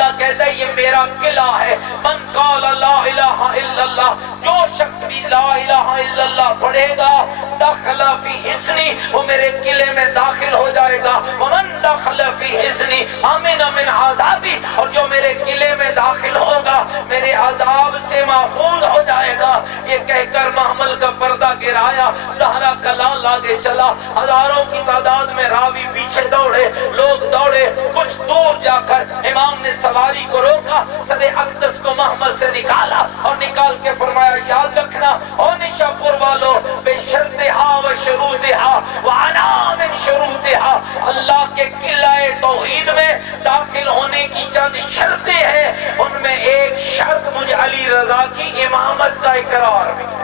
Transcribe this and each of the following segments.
اللہ کہتا ہے یہ میرا قلعہ ہے. من قال لا الہ الا اللہ, جو شخص بھی لا الہ الا اللہ پڑھے گا, دخل فی حصنی, وہ میرے قلعے میں داخل ہو جائے گا. ومن دخل فی حصنی امن من عذابی, اور جو میرے قلعے میں داخل ہوگا میرے عذاب سے محفوظ ہو جائے گا. یہ کہہ کر محمل کا پردہ گرایا, زہرا کلال آگے چلا, ہزاروں کی تعداد میں راوی پیچھے دوڑے, لوگ دوڑے. کچھ دور جا کر امام نے سواری کو روکا, سر اقدس کو محمل سے نکالا اور نکال کے فرمایا یاد رکھنا او نشا پور والو, بے شرطہا و شروطہا وانا من شروطہا, اللہ کے قلعہ توحید میں داخل ہونے کی چند شرطیں ہیں, ان میں ایک شرط مجھے علی رضا کی امامت کا اقرار بھی ہے,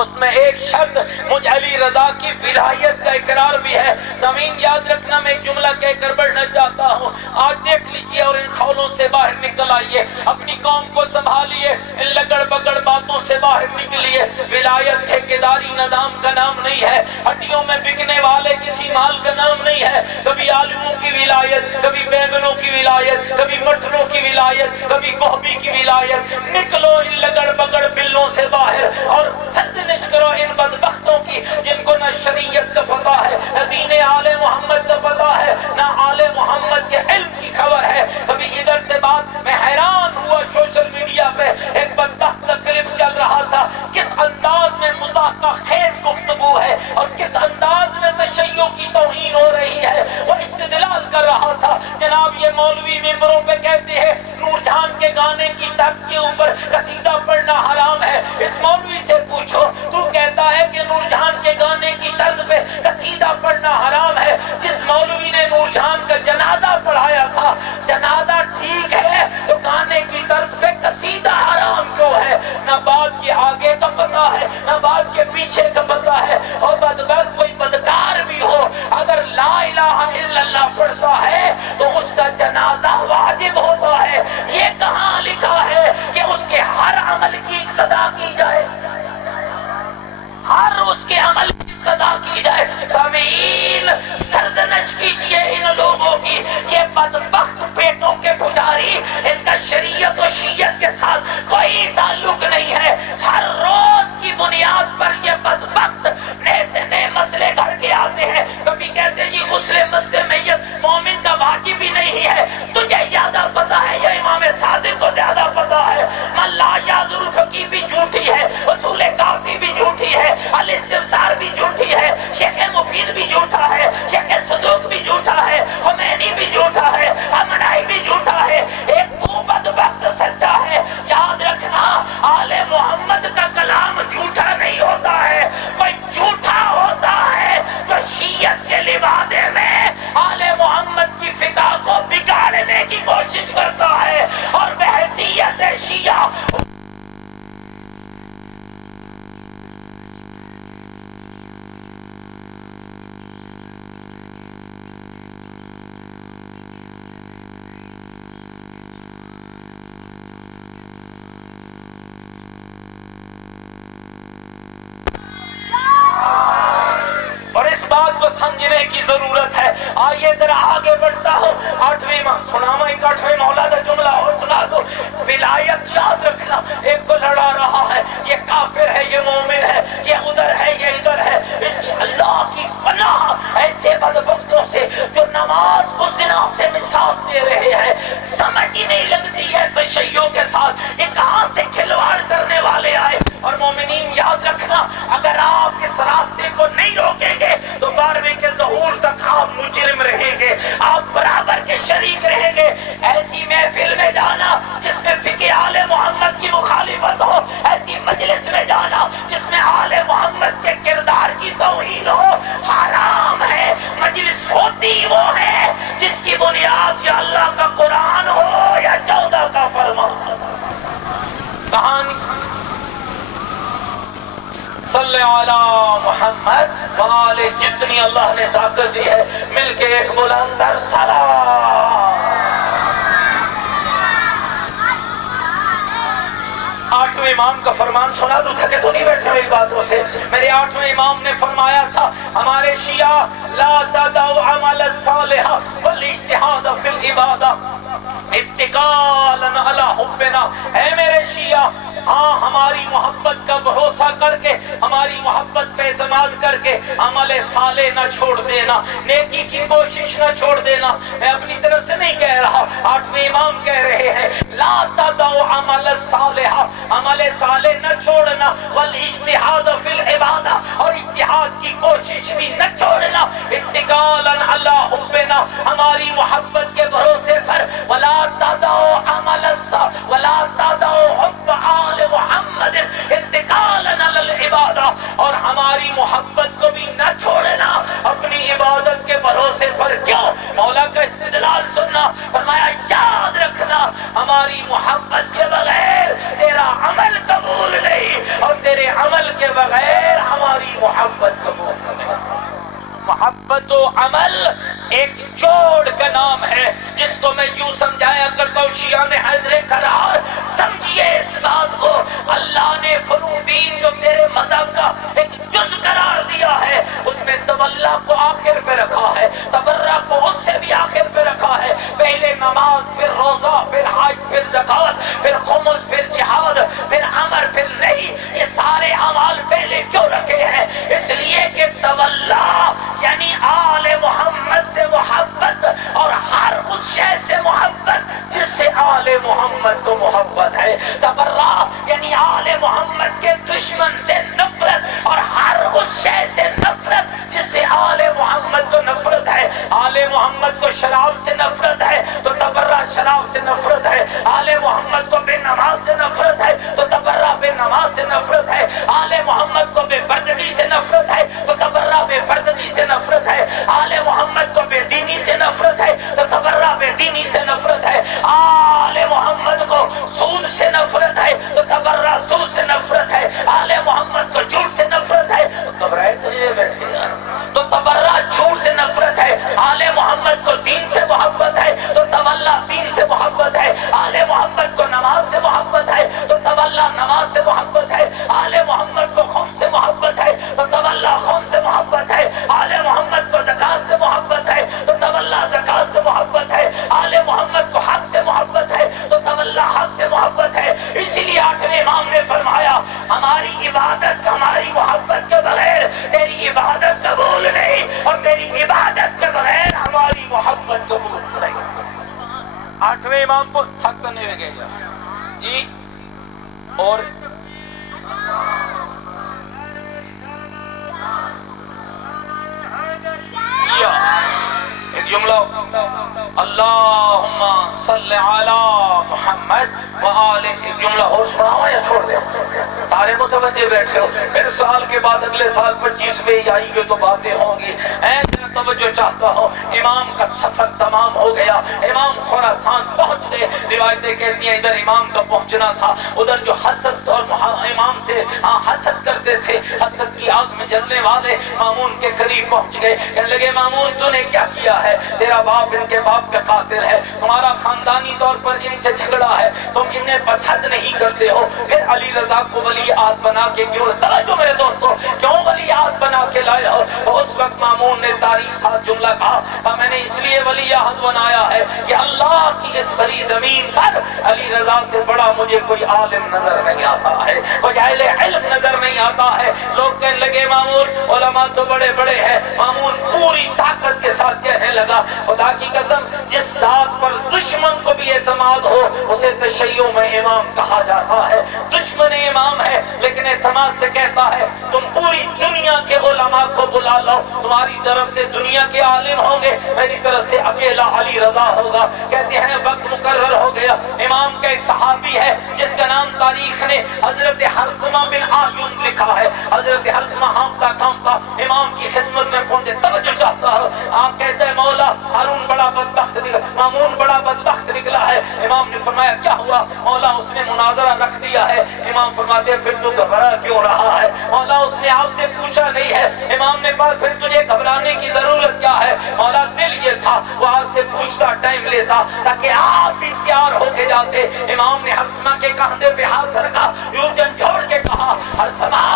اس میں ایک شرط مجھ علی رضا کی ولایت کا اقرار بھی ہے. زمین یاد رکھنا, میں ایک جملہ کہہ کر بڑھنا چاہتا ہوں. آج دیکھ لیجئے اور ان خولوں سے باہر نکل آئیے, اپنی قوم کو سنبھالیے, ان لگڑ بگڑ باتوں سے باہر نکلیے. ولایت ٹھیکیداری نظام کا نام نہیں ہے, ہڈیوں میں بکنے والے کسی مال کا نام نہیں ہے. کبھی آلووں کی ولایت, کبھی بیگنوں کی ولایت, کبھی مٹروں کی ولایت, کبھی گوبھی کی ولایت. نکلو ان لگڑ بگڑ بلوں سے باہر اور سرزنش کرو ان بدبختوں کی جن کو نہ شریعت کا پتہ ہے, نہ دین آل محمد کا پتہ ہے, نہ آل محمد کے علم کی خبر ہے. کبھی ادھر سے بات, میں حیران ہوا سوشل میڈیا پہ ایک بدبخت کا کلپ چل رہا تھا, کس انداز میں مذاق کا خیز گفتگو ہے اور کس انداز میں تشیع کی توہین ہو رہی ہے. وہ استدلال کر رہا تھا, جناب یہ مولوی ممبروں پہ کہتے ہیں نور جہان کے گانے کی تخت کے اوپر قصیدہ پڑھنا حرام ہے. اس مولوی سے پوچھو, تو کہتا ہے کہ نور جہان کے گانے کی طرز پہ قصیدہ پڑھنا حرام ہے. جس مولوی نے نور جہان کا جنازہ پڑھایا تھا, جنازہ ٹھیک ہے تو گانے کی طرز پہ قصیدہ حرام کیوں ہے؟ نہ بات کے آگے کا پتہ ہے, نہ بات کے پیچھے کا پتہ ہے. اور بدبخت کوئی بدکار بھی ہو, اگر لا الہ الا اللہ پڑھتا ہے تو اس کا جنازہ واجب ہوتا ہے. یہ کہاں لکھا ہے کہ اس کے ہر عمل کی اقتدا کی جائے, ہر اس کے عمل کی اقتدا کی جائے؟ سامعین, سرزنش کیجئے ان لوگوں کی, یہ بدبخت پیٹوں کے پجاری, ان کا شریعت و شیعت کے ساتھ کوئی تعلق نہیں ہے. ہر روز کی بنیاد پر یہ بدبخت نئے سے نئے مسئلے گھڑ کے آتے ہیں. کبھی کہتے ہیں جی غسل مس میت مومن کا واجب ہی نہیں ہے. تجھے زیادہ پتا ہے یا امام صادق کو زیادہ پتا ہے؟ من لا یعذر الفقی بھی جھوٹی ہے, اصول کافی بھی جھوٹی ہے, الاستبصار بھی جھوٹی ہے, شیخ مفید بھی جھوٹا ہے, شیخ صدوق بھی جھوٹا ہے, خمینی بھی جھوٹا ہے, امنائی بھی جھوٹا ہے. ایک تو بدبخت سچا ہے. یاد رکھنا, آل محمد کا کلام جھوٹا نہیں ہوتا ہے, کوئی جھوٹا ہوتا ہے جو شیعت کے لبادے میں آل محمد کی فقہ کو بگاڑنے کی کوشش کرتا ہے. اور بحیثیت شیعہ کو سمجھنے کی ضرورت ہے. آئیے ذرا آگے بڑھتا ہو. 8ویں سناما ایک 8ویں مولا کا جملہ اور سنا دو. ولایت یاد رکھنا, ایک کو لڑا رہا ہے, یہ کافر ہے, یہ مومن ہے, یہ ادھر ہے, یہ ادھر ہے. اس کی اللہ کی پناہ ایسے بدبختوں سے جو نماز کو زنا سے مثال دے رہے ہیں. سمجھ ہی نہیں لگتی ہے تشیع کے ساتھ یہ کہاں سے کھلواڑ کرنے والے آئے. اور مومنین یاد رکھنا, اگر آپ اس راستے کو نہیں روکیں گے تو 12ویں کے ظہور تک آپ مجرم رہیں گے, آپ برابر کے شریک رہیں گے. ایسی محفل میں جانا جس میں فقہ آل محمد کی مخالفت ہو, ایسی مجلس میں جانا جس میں آل محمد کے کردار کی توہین ہو, حرام ہے. مجلس ہوتی وہ ہے جس کی بنیاد یا اللہ کا قرآن ہو یا 14 کا فرمان. کہانی صلی علی محمد وآل, جتنی اللہ نے طاقت دی ہے مل کے ایک بلند تر سلام. 8ویں امام کا فرمان سنا دوں, تھکے تو نہیں بیٹھے میری باتوں سے. میرے 8ویں امام نے فرمایا تھا, ہمارے شیعہ لا تدعوا عمل الصالح والاجتہاد فی العبادہ. اتقالا علی حبنا، اے میرے شیعہ ہاں ہماری محبت کا بھروسہ کر کے، ہماری محبت پہ اعتماد کر کے عمل صالح نہ چھوڑ دینا، نیکی کی کوشش نہ چھوڑ دینا۔ میں اپنی طرف سے نہیں کہہ رہا، آٹھویں امام کہہ رہے ہیں لا تدعوا عمل صالح، عمل صالح نہ چھوڑنا، والاجتہاد فی العبادہ، اور اجتہاد کی کوشش بھی نہ چھوڑنا، اتقالا علی حبنا، ہماری محبت کے بھروسے پر، ولا تدعوا عمل الصالح ولا تدعوا حب آل محمد اتقالا علی العبادہ، اور ہماری محبت کو بھی نہ چھوڑنا اپنی عبادت کے بھروسے پر۔ کیوں؟ مولا کا استدلال سننا، فرمایا یاد رکھنا ہماری محبت کے بغیر تیرا عمل قبول نہیں، اور تیرے عمل کے بغیر ہماری محبت قبول نہیں۔ محبت و عمل ایک جوڑ کا نام ہے، جس کو میں یوں سمجھایا کرتا ہوں شیعہ حیدر قرار، سمجھیے اس بات کو، اللہ نے فرودین جو تیرے مذہب کا ایک جز قرار دیا ہے، اس میں تولا کو آخر پہ رکھا ہے، تبرہ کو اس سے بھی آخر پہ رکھا ہے، پہلے نماز، پھر روزہ، پھر حج، پھر زکوٰۃ، پھر خمس، پھر جہاد، پھر امر، پھر نہیں، یہ سارے اعمال پہلے کیوں رکھے ہیں؟ اس لیے کہ تولا یعنی آل محمد سے محبت، اور ہر اس شے سے محبت جس سے آل محمد کو محبت ہے، تبرہ یعنی آل محمد کے دشمن سے نفرت، اور ہر اس شے سے نفرت جس سے آل محمد کو نفرت ہے۔ آل محمد کو شراب سے نفرت ہے تو تبرہ شراب سے نفرت ہے، آل محمد کو بے نماز سے نفرت ہے تو تبرہ بے نماز سے نفرت ہے، آل محمد کو بے پردگی سے نفرت ہے تو تبرہ بے پردگی سے نفرت ہے، آل محمد کو بے دینی سے نفرت ہے تو تبرہ بے دینی سے نفرت ہے، آل محمد کو سود سے نفرت ہے تو تبرہ سود سے نفرت ہے، آل محمد کو جھوٹ سے نفرت ہے تو گھبرائے تو نہیں بیٹھے یار، تو تبرہ جھوٹ سے نفرت ہے، آل محمد کو دین سے محبت ہے تو تولا دین سے محبت ہے، آل محمد کو نماز سے محبت ہے تو تولا نماز سے محبت ہے، آل محمد کو خمس سے محبت ہے تو تولا خمس سے محبت ہے، آل محمد کو زکوٰۃ سے محبت ہے تو تولا زکوٰۃ سے محبت ہے، آل محمد کو حق سے محبت ہے تو تولا حق سے محبت ہے۔ اسی لیے آٹھویں امام نے فرمایا ہماری عبادت ہماری محبت کے بغیر تیری عبادت قبول نہیں، اور تیری عبادت کے بغیر ہماری محبت قبول نہیں۔ آٹھویں امام کو تھک تو نہیں گئے جی، اور ایک جملہ اللہم صلی علی محمد وآلہ، ایک جملہ اور سناؤں یا چھوڑ دیں؟ سارے متوجہ بیٹھے ہو، پھر سال کے بعد اگلے سال 25ویں آئیں گے تو باتیں ہوں گی۔ توجہ چاہتا ہوں، امام کا سفر تمام ہو گیا، امام خراسان پہنچ گئے، روایتیں کہتی ہیں ادھر امام کا پہنچنا تھا، ادھر جو حسد اور امام سے حسد کرتے تھے، حسد کی آگ میں جلنے والے مامون کے قریب پہنچ گئے، کہنے لگے مامون تو نے کیا کیا ہے؟ تیرا باپ ان کے باپ کا قاتل ہے، تمہارا خاندانی طور پر ان سے جھگڑا ہے، تم انہیں پسند نہیں کرتے ہو، پھر علی رضا کو ولی عہد بنا کے کیوں؟ توجہ میرے دوستو، کیوں ولی عہد بنا کے لائے ہو؟ اس وقت مامون نے تاریخ ساتھ جملہ کہا میں نے اس لیے ولی عہد بنایا ہے کہ اللہ کی اس بڑی زمین پر علی رضا سے بڑا مجھے کوئی عالم نظر نہیں آتا ہے، کوئی اہل علم نظر نہیں آتا ہے۔ لوگ کہنے لگے مامون علماء تو بڑے بڑے ہیں، مامون پوری طاقت کے ساتھ کہنے لگا خدا کی قسم جس ذات پر دشمن کو بھی اعتماد ہو اسے تشیع میں امام کہا جاتا ہے، دشمن امام ہے لیکن اعتماد سے کہتا ہے تم پوری دنیا کے علماء کو بلا لو، تمہاری طرف سے دنیا کے عالم ہوں گے، میری طرف سے اکیلا علی رضا ہوگا۔ کہتے ہیں وقت مقرر ہو گیا، امام کا ایک صحابی ہے جس کا نام تاریخ نے حضرت حرثمہ بن آیون لکھا ہے، حضرت حرثمہ ہانپتا کانپتا امام کی خدمت میں پہنچے، توجہ چاہتا ہوں، آپ کہتے ہیں مولا ہارون بڑا بدبخت نکلا، مامون بڑا بدبخت نکلا ہے۔ امام نے فرمایا کیا ہوا؟ مولا اس نے مناظرہ رکھ دیا ہے۔ امام فرماتے ہیں پھر تو گھبرا کیوں رہا ہے؟ مولا اس نے آپ سے پوچھا نہیں ہے۔ امام نے کہا پھر تجھے گھبرانے کی ضرورت کیا ہے؟ مولا دل یہ تھا وہ آپ سے پوچھتا ٹائم لیتا تاکہ آپ بھی تیار ہو کے جاتے۔ امام نے حرثمہ کے کندھے پہ ہاتھ رکھا، یوں جھنجھوڑ کے کہا حرثمہ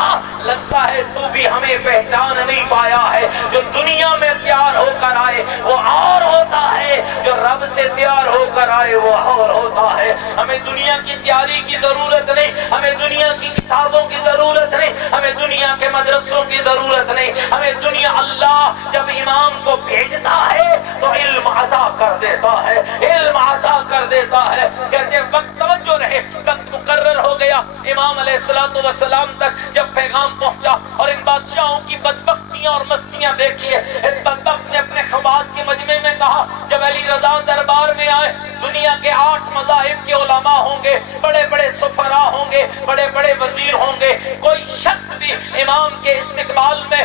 لگتا ہے تو بھی ہمیں پہچان نہیں پایا ہے، جو دنیا میں تیار ہو کر آئے وہ اور ہوتا ہے، جو رب سے تیار ہو کر اگر آئے وہ اور ہوتا ہے. ہمیں دنیا کی تیاری کی ضرورت نہیں, ہمیں دنیا کی کتابوں کی ضرورت نہیں, ہمیں دنیا کے مدرسوں کی ضرورت نہیں. ہمیں دنیا, اللہ جب امام کو بھیجتا ہے تو علم عطا کر دیتا ہے, علم عطا کر دیتا ہے. کہتے ہیں وقت توجہ رہے, وقت مقرر ہو گیا. امام علیہ السلام تک جب پیغام پہنچا اور ان بادشاہوں کی بدبختیاں اور مستیاں دیکھیے, اس بدبخت نے اپنے خواص کے مجمع میں کہا جب علی رضا دربار میں آئے, دنیا کے 8 مذاہب کے علماء ہوں گے, بڑے بڑے سفراء ہوں گے, بڑے بڑے وزیر ہوں گے, کوئی شخص بھی امام کے استقبال میں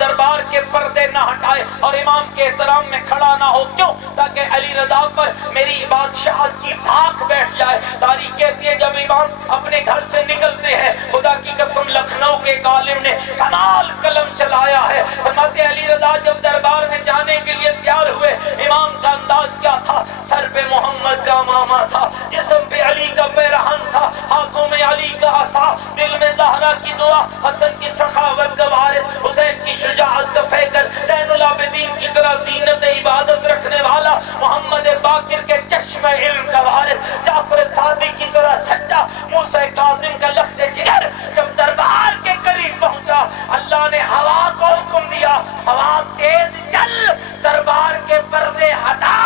دربار کے پردے نہ ہٹائے اور امام کے احترام میں کھڑا نہ ہو. کیوں؟ تاکہ علی رضا پر میری بادشاہت کی دھاک بیٹھ جائے. تاریخ کہتی ہے جب امام اپنے گھر سے نکلتے ہیں, خدا کی قسم لکھنؤ کے ایک عالم نے کمال قلم چلایا ہے, فرماتے علی رضا جب دربار میں جانے کے لیے تیار ہوئے, امام کا انداز کیا تھا؟ سر پہ محمد کا امامہ تھا, جسم پہ علی کا پیرہن تھا, ہاتھوں میں علی کا عصا, دل میں زہرا کی دعا, حسن کی سخاوت کا وارث, حسین کی شجاعت کا پیکر, زین العابدین کی طرح زینت عبادت رکھنے والا, محمد باقر کے چشم علم کا وارث, جعفر صادق کی طرح سچا, موسیٰ کاظم کا لخت جگر. جب دربار کے قریب پہنچا, اللہ نے ہوا کو حکم دیا, ہوا تیز چل, دربار کے پردے ہٹا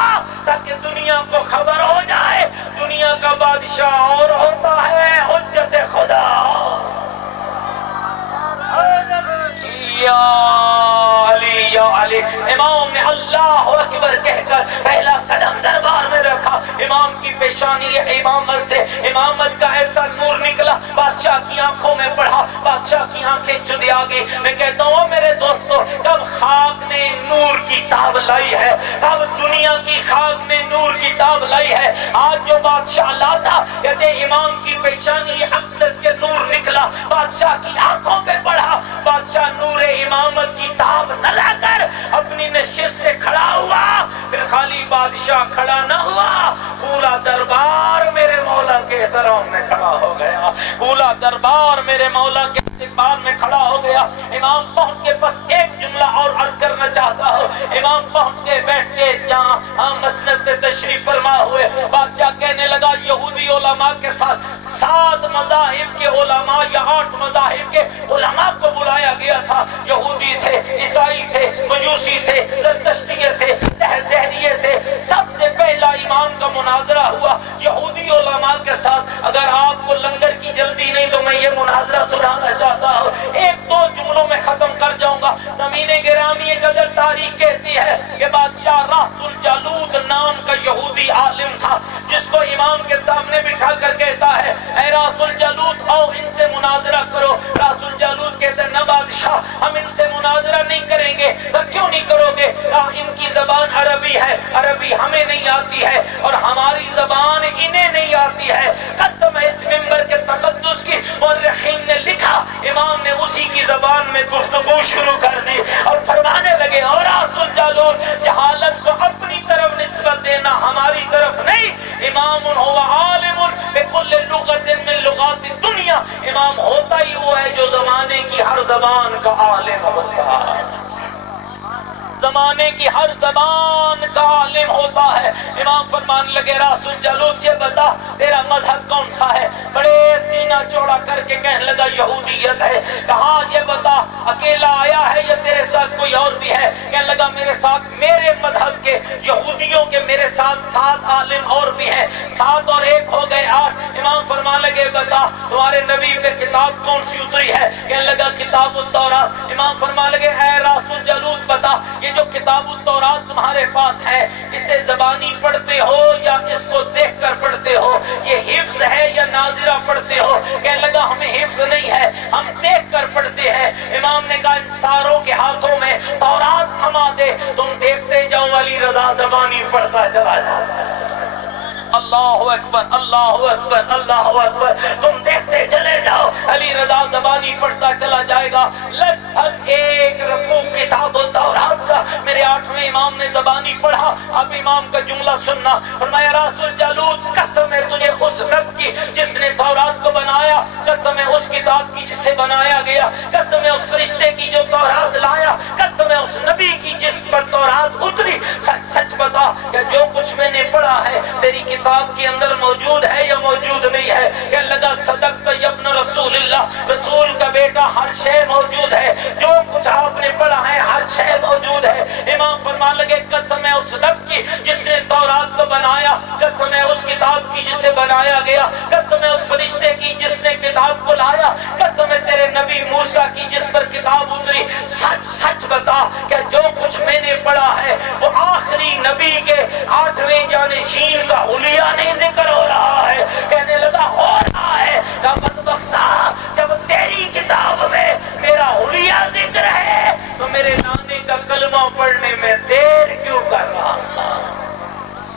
تاکہ دنیا کو خبر ہو جائے دنیا کا بادشاہ اور ہوتا ہے, حجت خدا. یا علی یا علی. امام نے اللہ اکبر کہہ کر پہلا قدم دربار میں رکھا. امام کی پیشانی امامت سے امامت کا ایسا نور نکلا, بادشاہ کی آنکھوں میں پڑھا, بادشاہ کی آنکھیں چدیا گئی. میں کہتا ہوں میرے دوستو, کب خاک نے نور کی تاب لائی ہے, کب دنیا کی خاک نے نور کی تاب لائی ہے. آج جو بادشاہ لاتا, کہتے امام کی پیشانی اقدس کے نور نکلا, بادشاہ کی آنکھوں پہ پڑھا. بادشاہ نور امامت کی تاب نہ لا کر اپنی نشست سے کھڑا ہوا. پھر خالی بادشاہ کھڑا نہ ہوا, پورا دربار میرے مولا کے احترام میں کھڑا ہو گیا, پورا دربار میرے مولا کے استقبال میں کھڑا ہو گیا. امام پہنچ کے بس ایک جملہ اور عرض کرنا چاہتا ہوں. امام پہنچ کے بیٹھ کے جہاں مسند پہ تشریف فرما ہوئے, بادشاہ کہنے لگا یہودی علماء کے ساتھ 7 مذاہب کے علماء یا 8 مذاہب کے علماء کو بلایا گیا تھا. یہودی تھے, عیسائی تھے, مجوسی تھے, زرتشتیے تھے, دہریے تھے. سب سے پہلا امام کا مناظرہ ہوا یہودی علماء کے ساتھ. اگر آپ کو لنگر کی جلدی نہیں تو میں یہ مناظرہ سنانا چاہتا ہوں, 1-2 جملوں میں ختم کر جاؤں گا. زمین گرامی ایک اگر تاریخ کہتی ہے کہ بادشاہ راس الجالوت نام کا یہودی عالم تھا, جس کو امام کے سامنے بٹھا کر کہتا ہے اے راس الجالوت آؤ ان سے مناظرہ کرو. راس الجالوت کہتے ہیں نہ بادشاہ, ہم ان سے مناظرہ نہیں کریں گے. کیوں نہیں کرو گے؟ ان کی زبان عربی ہے, عربی ہمیں نہیں آتی ہے اور ہماری زبان انہیں نہیں آتی ہے. قسم ہے اس منبر کے تقدس کی, مورخین نے لکھا امام نے اسی کی زبان میں گفتگو شروع کر دی اور فرمانے لگے اور راس الجالوت, جہالت کو اپنی طرف نسبت دینا, ہماری طرف نہیں. امام هو عالم بكل لغة من لغات الدنيا, امام ہوتا ہی وہ ہے جو زمانے کی ہر زبان کا عالم ہوتا ہے, زمانے کی ہر زبان کا عالم ہوتا ہے. امام فرمان لگے راس الجالوت یہ بتا تیرا مذہب کون سا ہے؟ بڑے سینہ چوڑا کر کے کہنے لگا یہودیت ہے. کہا یہ بتا اکیلا آیا ہے یا تیرے ساتھ کوئی اور بھی ہے؟ کہنے لگا میرے ساتھ, میرے مذہب کے یہودیوں کے میرے ساتھ 7 عالم اور بھی ہیں, 7 اور 1 ہو گئے 8. امام فرمان لگے بتا تمہارے نبی پہ کتاب کون سی اتری ہے؟ کہنے لگا کتاب التورات. امام فرمان لگے اے راس الجالوت بتا یہ جو کتاب التورات تمہارے پاس ہے اسے زبانی پڑھتے ہو یا اس کو دیکھ کر پڑھتے ہو؟ یہ حفظ ہے یا ناظرہ پڑھتے ہو؟ کہنے لگا ہمیں حفظ نہیں ہے, ہم دیکھ کر پڑھتے ہیں. امام نے کہا ان ساروں کے ہاتھوں میں تورات تھما دے, تم دیکھتے جاؤ علی رضا زبانی پڑھتا چلا جاتا ہے. اللہ اکبر, اللہ اکبر, اللہ اکبر. تم دیکھتے چلے جاؤ علی رضا زبانی پڑھتا چلا جائے گا. لگ بھگ 1 رکوع کتاب التورات کا میرے 8ویں امام نے زبانی پڑھا. اب امام کا جملہ سننا. فرمایا راس الجالوت قسم ہے تجھے اس رب کی جس نے تورات کو بنایا, قسم ہے اس کتاب کی جس سے بنایا گیا, قسم ہے اس فرشتے کی جو تورات لایا, قسم ہے اس نبی کی جس پر تورات اتری. سچ سچ بتا کہ جو کچھ میں نے پڑھا ہے تیری کتاب کے اندر موجود ہے یا موجود نہیں ہے؟ کہ لگا صدقت یا ابن رسول اللہ، رسول کا بیٹا ہر شے موجود ہے، جو کچھ آپ نے پڑھا ہے ہر شے موجود ہے۔ امام فرمان لگے قسم ہے اس رب کی جس نے تورات کو بنایا، قسم ہے اس کتاب کی جسے بنایا گیا، قسم ہے اس فرشتے کی جس نے کتاب کو لایا، قسم ہے تیرے نبی موسیٰ کی جس پر کتاب اتری، سچ سچ بتا کہ جو کچھ میں نے پڑھا ہے وہ آخری نبی کے 8ویں جانشین کا حلیہ نہیں ذکر ہو رہا ہے؟ کہنے لگا ہو رہا ہے کہ بدبختہ جب تیری کتاب میں میرا حلیہ ذکر ہے تو میرے نانے کا کلمہ پڑھنے میں دیر کیوں کر رہا؟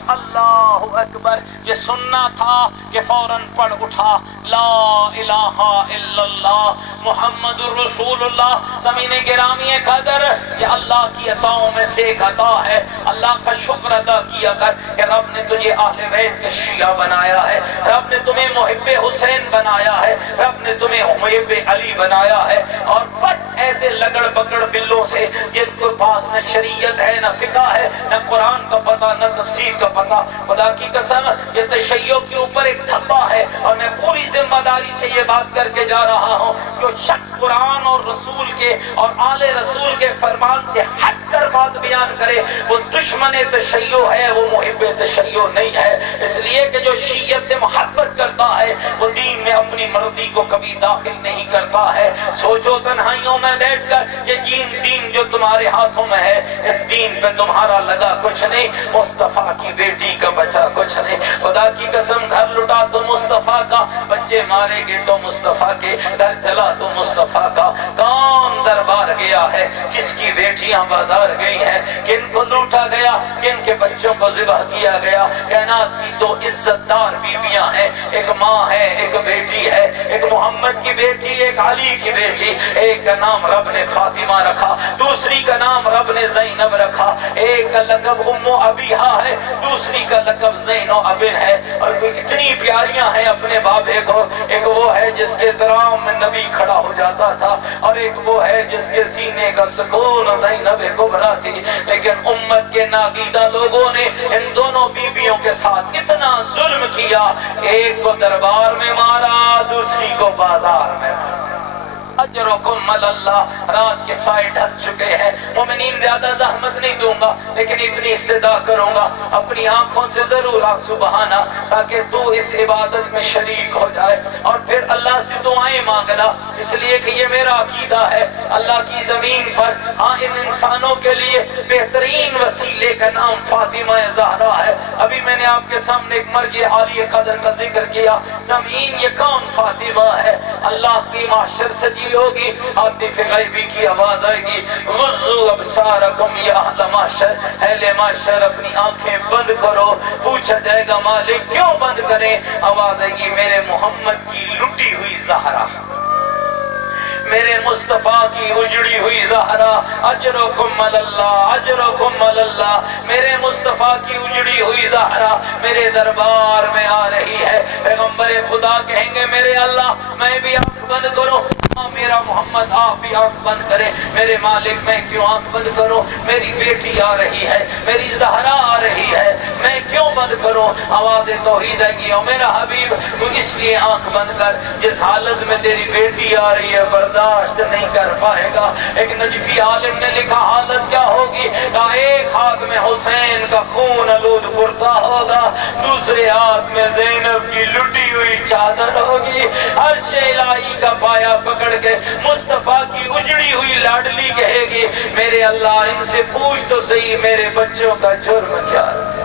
اللہ اکبر۔ یہ سننا تھا کہ فوراً پڑھ اٹھا لا الہ الا اللہ محمد الرسول اللہ۔ سمعین گرامی قدر، یہ اللہ کی عطاؤں میں سے ایک عطا ہے۔ اللہ کا شکر ادا کیا کر کہ رب نے تجھے اہل بیت کے شیعہ بنایا ہے، رب نے تمہیں محب حسین بنایا ہے، رب نے تمہیں محب علی بنایا ہے، اور بچ ایسے لگڑ بگڑ بلوں سے جن کے پاس نہ شریعت ہے، نہ فقہ ہے، نہ قرآن کا پتہ، نہ تفسیر کا پتہ۔ خدا کی قسم یہ تشیع کے اوپر ایک دھبا ہے، اور میں پوری ذمہ داری سے یہ بات کر کے جا رہا ہوں، جو شخص قرآن اور رسول کے اور آل رسول کے فرمان سے ہٹ کر بات بیان کرے وہ دشمن تشیع ہے، وہ محب تشیع نہیں ہے۔ اس لیے کہ جو شیعت سے محبت کرتا ہے وہ دین میں اپنی مرضی کو کبھی داخل نہیں کرتا ہے۔ سوچو تنہائیوں میں بیٹھ کر یہ دین جو تمہارے ہاتھوں میں ہے، اس دین پہ تمہارا لگا کچھ نہیں، مصطفیٰ کی بیٹی کا بچا کچھ نہیں۔ خدا کی قسم گھر لٹا تو مصطفیٰ کا، بچے مارے گے تو مصطفیٰ کے، گھر چلا تو مصطفیٰ کا۔ کون دربار گیا ہے، کس کی بیٹیاں بازار گئی ہیں، کن کو لوٹا گیا، کن کے بچوں کو ذبح کیا گیا۔ کائنات کی دو عزت دار بیویاں ہیں، ایک ماں ہے، ایک بیٹی ہے، ایک محمد کی بیٹی، ایک علی کی بیٹی۔ ایک کا نام رب نے فاطمہ رکھا، دوسری کا نام رب نے زینب رکھا۔ ایک کا لقب ام ابیہا ہے، دوسری کا لقب زین و ابن ہے۔ اور کوئی اتنی پیاریاں ہیں اپنے بابے کو، ایک وہ ہے جس کے درام میں نبی کھڑا ہو جاتا تھا، اور ایک وہ ہے جس کے سینے کا سکون زینب کبریٰ تھی۔ لیکن امت کے نادیدہ لوگوں نے ان دونوں بیویوں کے ساتھ اتنا ظلم کیا، ایک کو دربار میں مارا، دوسری کو بازار میں مارا۔ اجرکم اللہ، رات کے سائے ڈھک چکے ہیں۔ مومنین زیادہ زحمت نہیں دوں گا، لیکن اتنی استدعا کروں گا اپنی آنکھوں سے ضرور آنسو بہانا، تاکہ تو اس عبادت میں شریک ہو جائے، اور پھر اللہ سے دعائیں مانگنا۔ اس لیے کہ یہ میرا عقیدہ ہے، اللہ کی زمین پر ان انسانوں کے لیے بہترین وسیلے کا نام فاطمہ زہرا ہے۔ ابھی میں نے آپ کے سامنے ایک مرگ عالی قدر کا ذکر کیا۔ زمین یہ کون فاطمہ ہے؟ اللہ کی معاشر سجی ہوگی، عاطف غیبی کی آواز آئے گی، غضوا ابصارکم یا اہل معاشر، اہل معاشر اپنی آنکھیں بند کرو۔ پوچھا جائے گا مالک کیوں بند کریں؟ آواز آئے گی میرے محمد کی لٹی ہوئی زہرا، میرے مصطفیٰ کی اجڑی ہوئی زہرا، اجرکم اللہ، اجرکم اللہ، میرے مصطفیٰ کی اجڑی ہوئی زہرا میرے دربار میں آ رہی ہے۔ پیغمبر خدا کہیں گے میرے اللہ میں بھی آنکھ بند کروں؟ میرا محمد آپ بھی آنکھ بند کرے۔ میرے مالک میں کیوں آنکھ بند کروں؟ میری بیٹی آ رہی ہے، میری زہرا آ رہی ہے، میں کیوں بند کروں؟ آواز توحید آئے گی، او میرا حبیب تو اس لیے آنکھ بند کر جس حالت میں تیری بیٹی آ رہی ہے برداشت نہیں کر پائے گا۔ ایک نجفی عالم نے لکھا حالت کیا ہوگی، کہا ایک ہاتھ میں حسین کا خون آلود کرتا ہوگا، دوسرے ہاتھ میں زینب کی لٹی ہوئی چادر ہوگی۔ عرش الہی کا پایا پکڑ کے مصطفیٰ کی اجڑی ہوئی لاڈلی کہے گی میرے اللہ ان سے پوچھ تو صحیح میرے بچوں کا جرم کیا ہے؟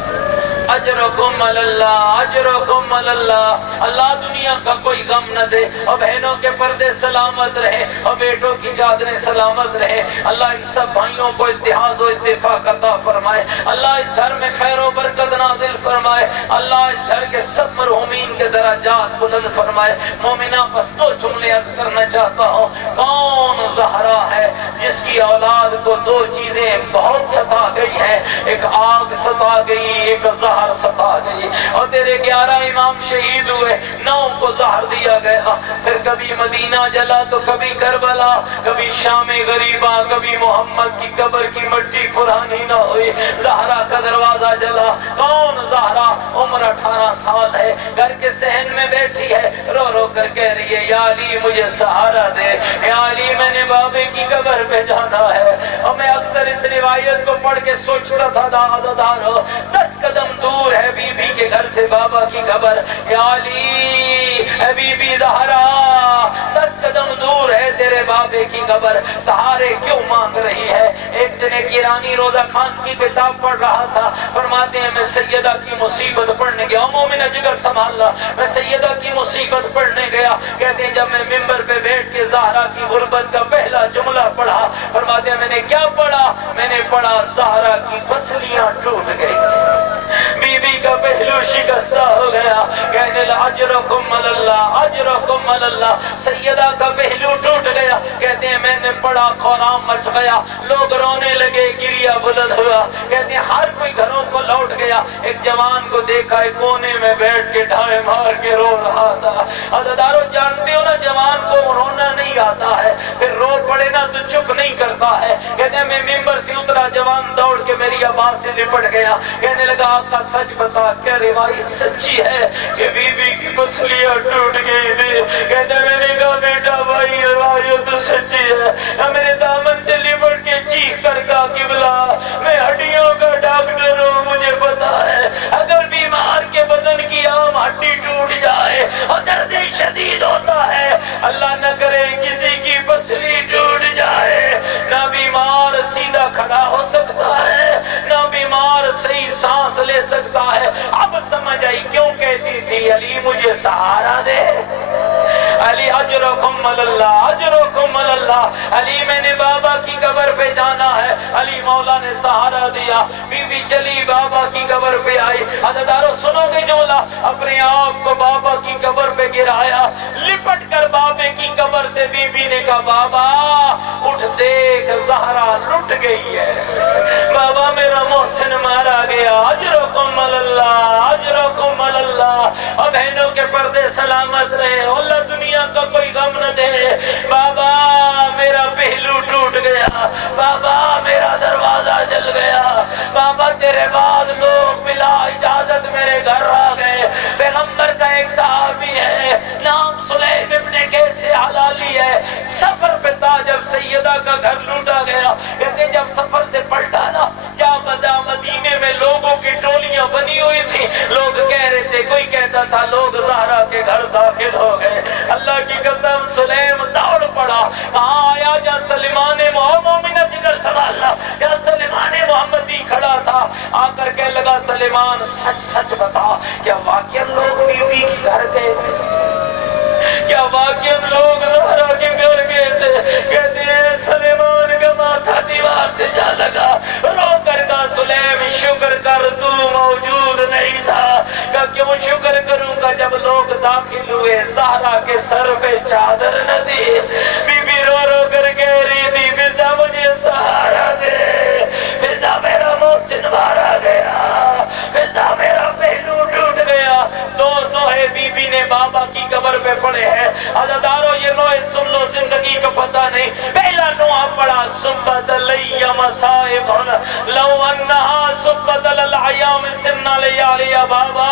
اجرکم اللہ، اجرکم اللہ۔ اللہ دنیا کا کوئی غم نہ دے، اور بہنوں کے پردے سلامت رہے، اور بیٹوں کی چادریں سلامت رہے۔ اللہ ان سب بھائیوں کو اتحاد و اتفاق عطا فرمائے۔ اللہ اس گھر میں خیر و برکت نازل فرمائے۔ اللہ اس گھر کے سب مرحومین کے درجات بلند فرمائے۔ مومنہ بس دو جملے عرض کرنا چاہتا ہوں۔ کون زہرا ہے جس کی اولاد کو دو چیزیں بہت ستا گئی ہیں، ایک آگ ستا گئی، ایک زہر ستا گئی، اور تیرے 11 امام شہید ہوئے، 9 کو زہر دیا گیا، پھر کبھی مدینہ جلا تو کبھی کربلا، کبھی شام غریبہ، کبھی محمد کی قبر کی مٹی پرانی نہ ہوئی۔ زہرا 18 سال ہے، گھر کے صحن میں بیٹھی ہے، رو رو کر کہہ رہی ہے یا علی مجھے سہارا دے، یا علی میں نے بابے کی قبر پہ جانا ہے۔ اور میں اکثر اس روایت کو پڑھ کے سوچتا تھا عزادارو 10 قدم دور ہے بی بی کے گھر سے بابا کی قبر، یا علی اے بی بی زہرا 10 قدم دور ہے تیرے بابے کی قبر، سہارے کیوں مانگ رہی ہے؟ ایک دن ایک ایرانی روزہ خان کی کتاب پڑھ رہا تھا، فرماتے ہیں میں سیدہ کی مصیبت پڑھنے گیا، مومنہ جگر سنبھالنا، میں سیدہ کی مصیبت پڑھنے گیا، کہتے ہیں جب میں منبر پہ بیٹھ کے زہرا کی غربت کا پہلا جملہ پڑھا، فرماتے ہیں میں نے کیا پڑھا؟ میں نے پڑھا زہرا کی پسلیاں ٹوٹ گئی تھی، بی بی کا پہلو شکستہ ہو گیا، کہنے لگا اجرکم اللہ اجرکم اللہ، سیدہ کا پہلو ٹوٹ گیا، کہتے ہیں میں نے پڑھا خورام مچ گیا، لوگ رونے لگے، گریہ بلند ہوا، کہتے ہیں ہر کوئی گھروں کو لوٹ گیا، ایک جوان کو دیکھا ایک کونے میں بیٹھ کے ڈھائے مار کے رو رہا تھا۔ عزادارو جانتے ہو نا جوان کو رونا نہیں آتا ہے، پھر رو پڑے نا تو چپ نہیں کرتا ہے، کہتے ہیں میں ممبر سے اترا، جوان دوڑ کے میری آواز سے لپٹ گیا، کہنے لگا آقا سچ بتا کیا روایت سچی ہے کہ بی بی کی پسلیاں ٹوٹ گئی تھی؟ کہتے ہیں میں نے کہا بیٹا بھائی روایت تو سچی ہے، میرے دامن سے لپٹ کے چیخ کر کہا قبلہ میں ہڈیوں کا ڈاکٹر ہوں، مجھے پتا ہے اگر بیمار کے بدن کی عام ہڈی ٹوٹ جائے اور درد شدید ہوتا ہے، اللہ نہ کرے کسی کی پسلی ٹوٹ جائے، نہ بیمار سیدھا کھڑا ہو سکتا ہے، نہ بیمار صحیح سانس لے سکتا ہے۔ اب سمجھ آئی کیوں کہتی تھی علی مجھے سہارا دے، علی اجرکم اللہ اجرکم اللہ، علی میں نے بابا کی قبر پہ جانا ہے، علی مولا نے سہارا دیا، بی بی چلی بابا کی قبر پہ آئی۔ عزادارو سنو گے جملہ، اپنے آپ کو بابا کی قبر پہ گرایا، لپٹ کر بابے کی قبر سے بی بی نے کہا بابا اٹھ دیکھ زہرا لٹ گئی ہے، بابا میرا محسن مارا گیا، اجرکم اللہ اجرکم اللہ۔ اور بہنوں کے پردے سلامت رہے، اللہ دنیا کا کوئی غم نہ دے، بابا میرا پہلو ٹوٹ گیا، بابا میرا دروازہ جل گیا، بابا تیرے بعد لوگ بلا اجازت میرے گھر آ گئے، پیغمبر کا ایک صحابی ہے نام سلیم ابن کیس حلالی ہے، سفر پہ تھا جب سیدہ کا گھر لوٹا گیا، کہتے جب سفر سے پلٹا نا کیا بدا مدینے میں لوگوں کی ٹولیاں بنی ہوئی تھی، لوگ کہہ رہے تھے، کوئی کہتا تھا لوگ زہرا کے گھر داخل ہو گئے، اللہ کی قسم سلیم دوڑ پڑا، کہاں آیا جہاں سلیمان مومنہ جگر سنبھالنا، جہاں سلیمان محمدی کھڑا تھا، آ کر کے لگا سلیمان سچ سچ بتا کیا واقعا لوگ بی بی کی گھر گئے تھے، کیا واقعا لوگ زہرا کے گھر گئے تھے؟ کہتے ہیں سلیمان کا ماتھا دیوار سے جا لگا، رو کر کا سلیم شکر کر تو موجود نہیں تھا، کہ کیوں شکر کروں گا جب لوگ داخل ہوئے زہرا کے سر پہ چادر نہ دی، بی بی رو رو کر کہہ رہی تھی فضا مجھے سہارا دے، فضا میرا محسن مارا گیا، فضا میرا پہلو ٹوٹ گیا۔ دو نوحے بی بی نے بابا کی قبر پہ پڑے ہیں، عزادارو یہ نوحے سن لو زندگی کا پتہ نہیں، پہلا نوحہ پڑا سبت علی مصائب لو انہا سبت العیام سننا لیالی بابا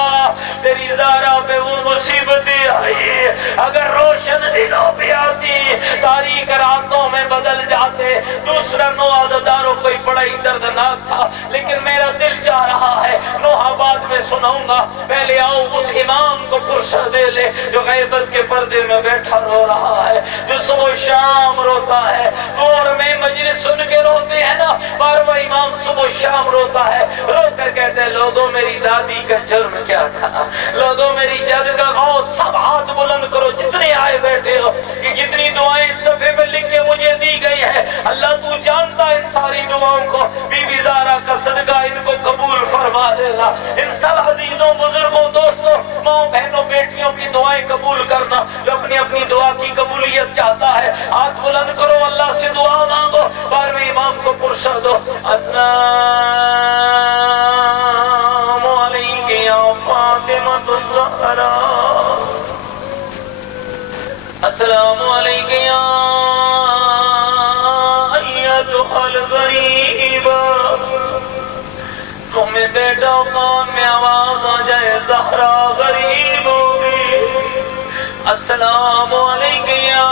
تیری زہرا پہ وہ مصیبتیں آئی، اگر روشن دنوں پہ آتی تاریک راتوں میں بدل جاتے۔ دوسرا نوحہ عزادارو کوئی بڑا ہی دردناک تھا، لیکن میرا دل چاہ رہا ہے نوحہ بعد میں سناؤں گا، پہلے آؤ اس امام کو فرصت دے لے جو غیبت کے پردے میں بیٹھا رو رہا ہے، جو صبح شام روتا ہے، دور میں مجلس سن کے روتے ہیں نا، بارہواں امام صبح شام روتا ہے، رو کر کہتے ہیں لوگوں میری دادی کا جرم کیا تھا، لوگوں میری جد کا غوث، سب ہاتھ بلند کرو جتنے آئے بیٹھے ہو، کہ جتنی دعائیں اس صفحے پہ لکھ کے مجھے دی گئی ہے، اللہ تو جانتا ان ساری دعاؤں کو، بی بی زہرا کا صدقہ ان کو قبول فرما دینا، ان سب عزیزوں بزرگوں دوستوں ماں بہنوں بیٹیوں کی دعائیں قبول کرنا، جو اپنی اپنی دعا کی قبولیت چاہتا ہے ہاتھ بلند کرو، اللہ سے دعا مانگو، بارہویں امام کو فرصت دو۔ السلام علیکم یا فاطمۃ الزہرا، السلام علیکم یا ایتھا الغریبہ، تمہیں بیٹو کون میں آواز آ جائے زہرا غریب ہوگی السلام علیکم یا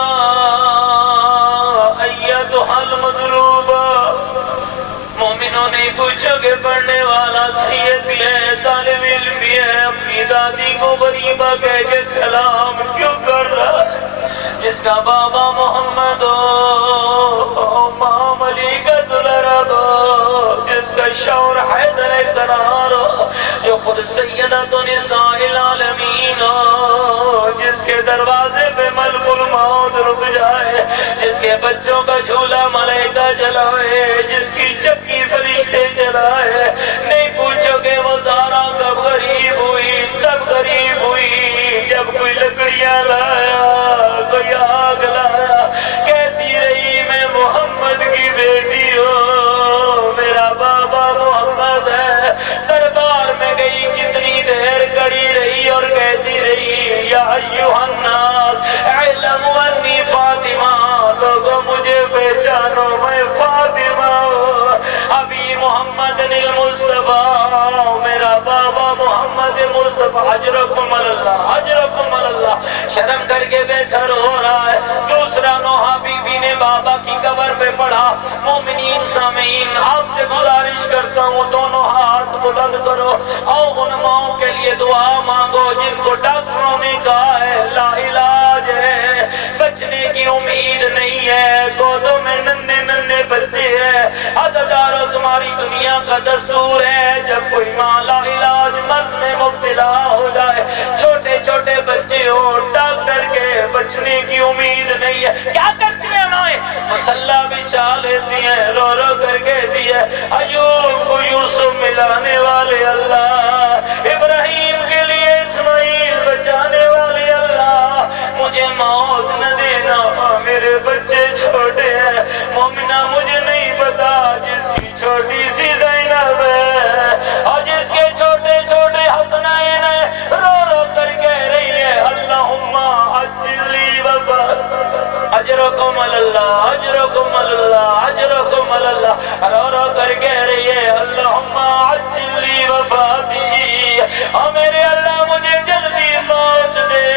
ایتھا المظلوبہ مومنوں نے پوچھو کہ پڑھنے والا سید بھی ہے طالب علم بھی ہے اپنی دادی کو غریبہ کہہ کے سلام کیوں کر رہا ہے جس کا بابا محمد ہو مام علی کا دلرب ہو جس کا شور حیدر قرار ہو جو خود سیدۃ نساء العالمین ہو جس کے دروازے پہ ملک الموت رک جائے جس کے بچوں کا جھولا ملائکہ جلائے جس کی چکی فرشتے جلائے نہیں پوچھو کہ وہ زہرا کب غریب ہوئی تب غریب ہوئی جب کوئی لکڑیاں لایا کوئی آگ لایا کہتی رہی میں محمد کی بیٹی ہوں میرا بابا محمد ہے دربار میں گئی کتنی دیر کڑی رہی اور کہتی رہی یا ایھا الناس اعلموا انی فاطمہ لوگوں مجھے پہچانو میں فاطمہ ہوں ابھی محمد المصطفیٰ میرا بابا محمد مصطفیٰ اجرکم اللہ اجرکم اللہ شرم کر کے بیٹھا رو رہا ہے دوسرا نوحہ بی بی نے بابا کی قبر پہ پڑھا مومنین سامعین آپ سے گزارش کرتا ہوں دونوں ہاتھ بلند کرو اور ان ماؤں کے لیے دعا مانگو جن کو ڈاکٹروں نے کہا ہے لا علاج ہے بچنے کی امید نہیں ہے گودوں میں ننھے ننھے بچے ہیں عزادارو تمہاری دنیا کا دستور ہے جب کوئی ماں لا علاج مرض میں مبتلا ہو جائے چھوٹے چھوٹے بچے ہو ڈاکٹر کے بچنے کی امید نہیں ہے کیا کرتی ہیں مائیں مسلح بچھا لیتی ہیں رو رو کر کہتی ہے ایوب کو یوسف ملانے والے اللہ ابراہیم کے لیے اسماعیل بچانے والے اللہ مجھے موت نہ دینا میرے بچے چھوٹے ہیں مومنہ مجھے نہیں پتا جس کی چھوٹی سی زینب ہے اور جس کے چھوٹے چھوٹے حسنین ہیں رو رو کر کہہ رہی ہے اللہم عجل لی وفات اجرکم اللہ اجرکم اللہ اجرکم اللہ رو رو کر کہہ رہی ہے اللہم عجل لی وفاتی اور میرے اللہ مجھے جلدی موت دے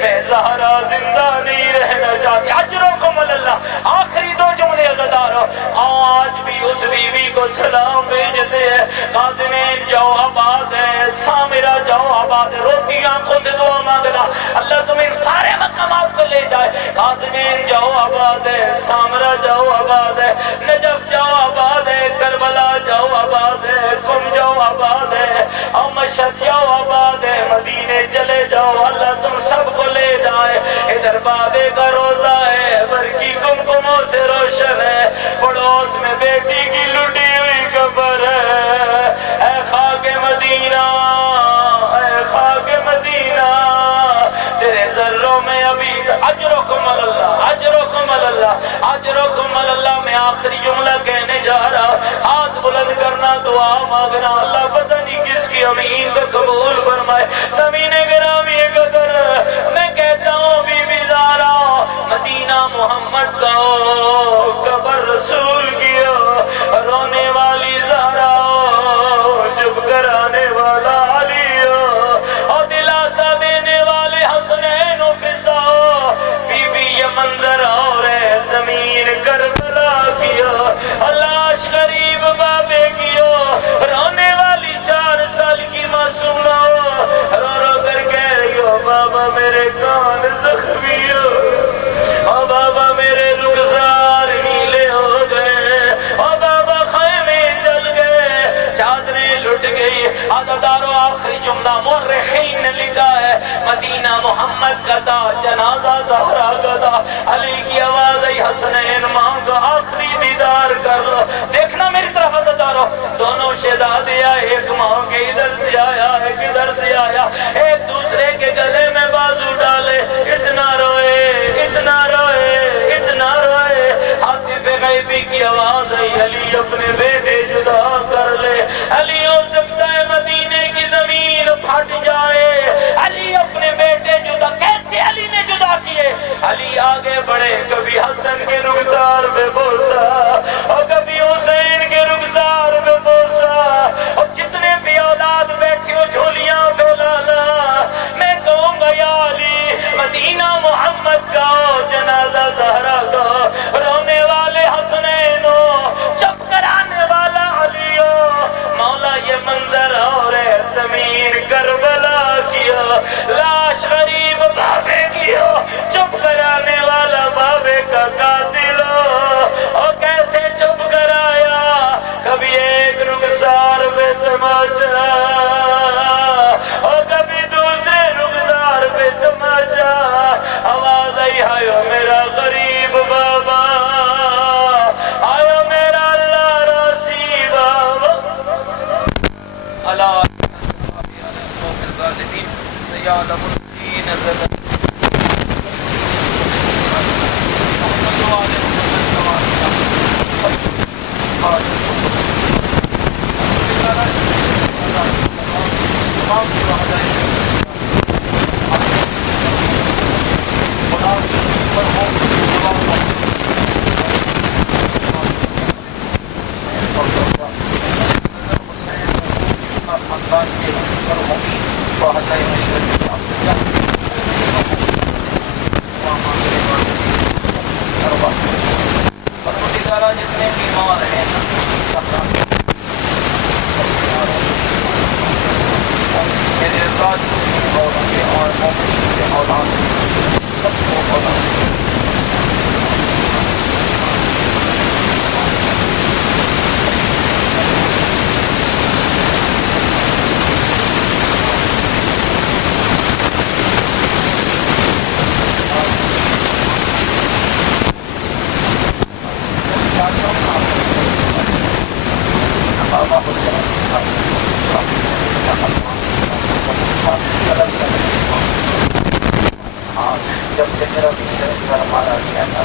میں زہرا زندہ نہیں رہنا چاہتی اجرکم اللہ آخری دو جملے عزادارو آج بھی اس بیوی کو سلام بھیجتے ہیں قاسمین جاؤ آباد ہے سامرہ جاؤ آباد ہے روتی آنکھوں سے دعا مانگنا اللہ تم ان سارے مقامات پر لے جائے قاسمین جاؤ آباد ہے سامرہ جاؤ آباد ہے نجف جاؤ آباد ہے کربلا جاؤ آباد ہے کم جاؤ آباد ہے اور مشہد جاؤ آباد ہے مدینے چلے جاؤ اللہ تم سب کو لے جائے ادھر بابے کا روزہ ہے برکی کمکموں سے روشن ہے پڑوس میں بیٹی کی لٹی ہوئی قبر ہے اے خاک مدینہ اے خاک مدینہ تیرے ذروں میں ابھی اجرکم اللہ اجرکم اللہ اجرکم اللہ میں آخری جملہ کہنے جا رہا ہاتھ بلند کرنا دعا مانگنا اللہ پتہ نہیں کس کی امین کو قبول فرمائے سمین گرامی قدر میں کہتا ہوں بی بی زہرا مدینہ محمد کا ہو قبر رسول کی ہو رونے والی زہرا ہو چپ کرانے والا علی ہو اور دلاسا دینے والے حسنین و فضا ہو بی بی یہ منظر اور ہے زمین کربلا کی ہو لاش غریب بابے کی ہو رونے والی 4 سال کی معصومہ ہو رو رو کر کہہ رہی ہو بابا میرے کان زخمی ہو اور بابا میرے رخسار نیلے ہو گئے اور بابا خیمے جل گئے چادریں لٹ گئی عزادارو آخری جملہ مورخین نے لکھا ہے مدینہ محمد کا تھا جنازہ زہرا کا تھا علی کی آواز ای حسنین ماں کا آخری دیدار کر لو دیکھنا میری طرف عزادارو دونوں شہزادے آئے ایک ماں کے ادھر سے آیا ایک ادھر سے آیا ایک دوسرے کے گلے میں بازو ڈالے اتنا روئے اتنا روئے اتنا روئے حاطف غیبی کی آواز ہے علی اپنے بیٹے جدا کر لے علی ہو سکتا ہے مدینے کی زمین پھٹ جائے علی اپنے بیٹے جدا کیسے علی نے جدا کیے علی آگے بڑھے کبھی حسن کے رخسار پہ بوسا اور کبھی حسین کے رخسار پہ بوسا جتنے بیمار ہیں میرے ازواج کے اور مومنین کے اولاد سب کو اولاد جب سے میرا بزنس گھر مارا گیا تھا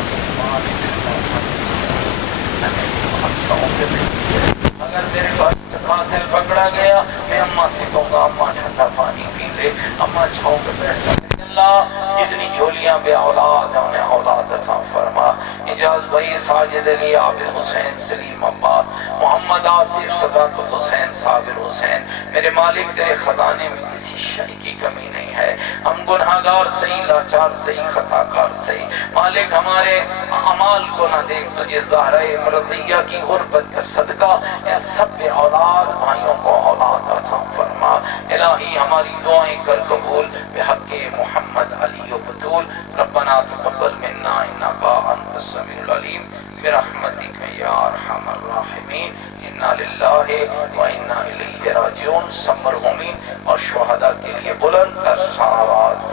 اگر میرے بھائی قاتل پکڑا گیا میں اماں سے کہوں گا اماں ٹھنڈا پانی پی لے، اماں چھاؤں پہ بیٹھ جائے۔ اللہ جتنی جھولیاں بے اولاد ہیں انہیں اولاد عطا فرما۔ اجاز بھائی، ساجد علی، عابد حسین، سلیم عباس، محمد آصف، صداقت حسین، صابر حسین، میرے مالک تیرے خزانے میں کسی شے کی کمی نہیں ہے۔ ہم گناہگار صحیح، لاچار صحیح، خطاکار صحیح، مالک ہمارے اعمال کو نہ دیکھ، تجھے زہرہ مرضیہ کی غربت کا صدقہ ان سب بے اولاد بھائیوں کو اولاد عطا فرما۔ الہی ہماری دعائیں کر قبول بحق محمد علی و بطول۔ ربنا تقبل منا انک انت السمیع العلیم برحمتک یا ارحم الراحمین۔ انا للہ و انا الیہ راجعون۔ سب مرحومین اور شہداء کے لیے بلند تر صلوات